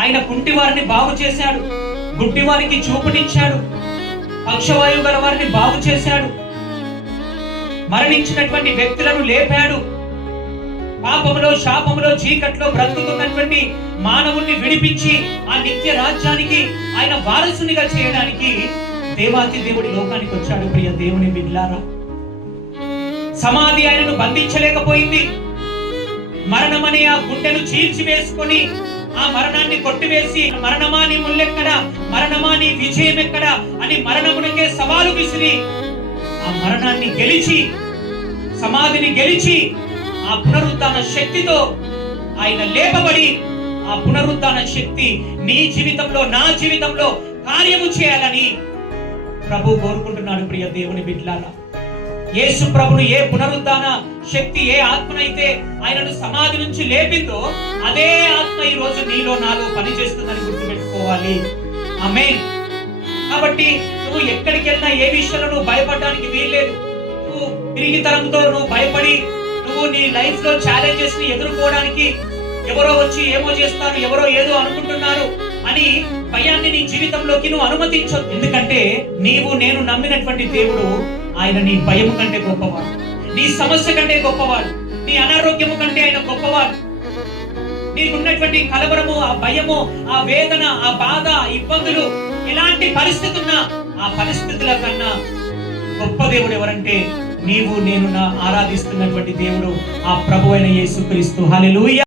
ఆయన కుంటి వారిని బాగు చేశాడు, గుడ్డి వారికి చూపునిచ్చాడు, పక్షవాయువు గల వారిని బాగు చేశాడు, మరణించినటువంటి వ్యక్తులను లేపాడు, పాపములో శాపములో చీకట్లో బ్రతుకుతున్నటువంటి మానవుణ్ణి విడిపించి ఆ నిత్య రాజ్యానికి ఆయన వారసునిగా చేయడానికి దేవాతి దేవుడి లోకానికి వచ్చాడు. ప్రియ దేవుని బిడ్డలారా, సమాధి ఆయనను బంధించలేకపోయింది. మరణమనే ఆ గుండెను చీల్చివేసుకొని ఆ మరణాన్ని కొట్టివేసి, మరణమా నీ ముల్లెక్కడా, మరణమా నీ విజయం ఎక్కడా అని మరణమునకే సవాలు విసిరి ఆ మరణాన్ని గెలిచి, సమాధిని గెలిచి ఆ పునరుద్ధాన శక్తితో ఆయన లేపబడి, ఆ పునరుద్ధాన శక్తి నీ జీవితంలో నా జీవితంలో కార్యము చేయాలని ప్రభు కోరుకుంటున్నాడు. ప్రియ దేవుని బిడ్డలారా, యేసు ప్రభును ఏ పునరుద్ధాన శక్తి, ఏ ఆత్మనైతే ఆయనను సమాధి నుంచి లేపిందో అదే ఆత్మ ఈ రోజు నీలో నాలో పనిచేస్తుందని గుర్తుపెట్టుకోవాలి. ఆమేన్. కాబట్టి నువ్వు ఎక్కడికి వెళ్ళినా ఏ విషయంలో నువ్వు భయపడడానికి వీల్లేదు. నువ్వు తిరిగి తరంతో నువ్వు భయపడి నువ్వు నీ లైఫ్ లో ఛాలెంజెస్ ని ఎదుర్కోవడానికి ఎవరో వచ్చి ఏమో చేస్తారు, ఎవరో ఏదో అనుకుంటున్నారు అని భయాన్ని నీ జీవితంలోకి నువ్వు అనుమతించొద్దు. ఎందుకంటే నీవు నేను నమ్మినటువంటి దేవుడు ఆయన నీ భయము కంటే గొప్పవాడు, నీ సమస్య కంటే గొప్పవాడు, నీ అనారోగ్యము కంటే ఆయన గొప్పవాడు. నీకున్నటువంటి కలవరము, ఆ భయము, ఆ వేదన, ఆ బాధ, ఇబ్బందులు, ఎలాంటి పరిస్థితి ఉన్నా ఆ పరిస్థితుల కన్నా గొప్ప దేవుడు ఎవరంటే నీవు నేను ఆరాధిస్తున్నటువంటి దేవుడు, ఆ ప్రభువైన యేసుక్రీస్తు. హల్లెలూయా.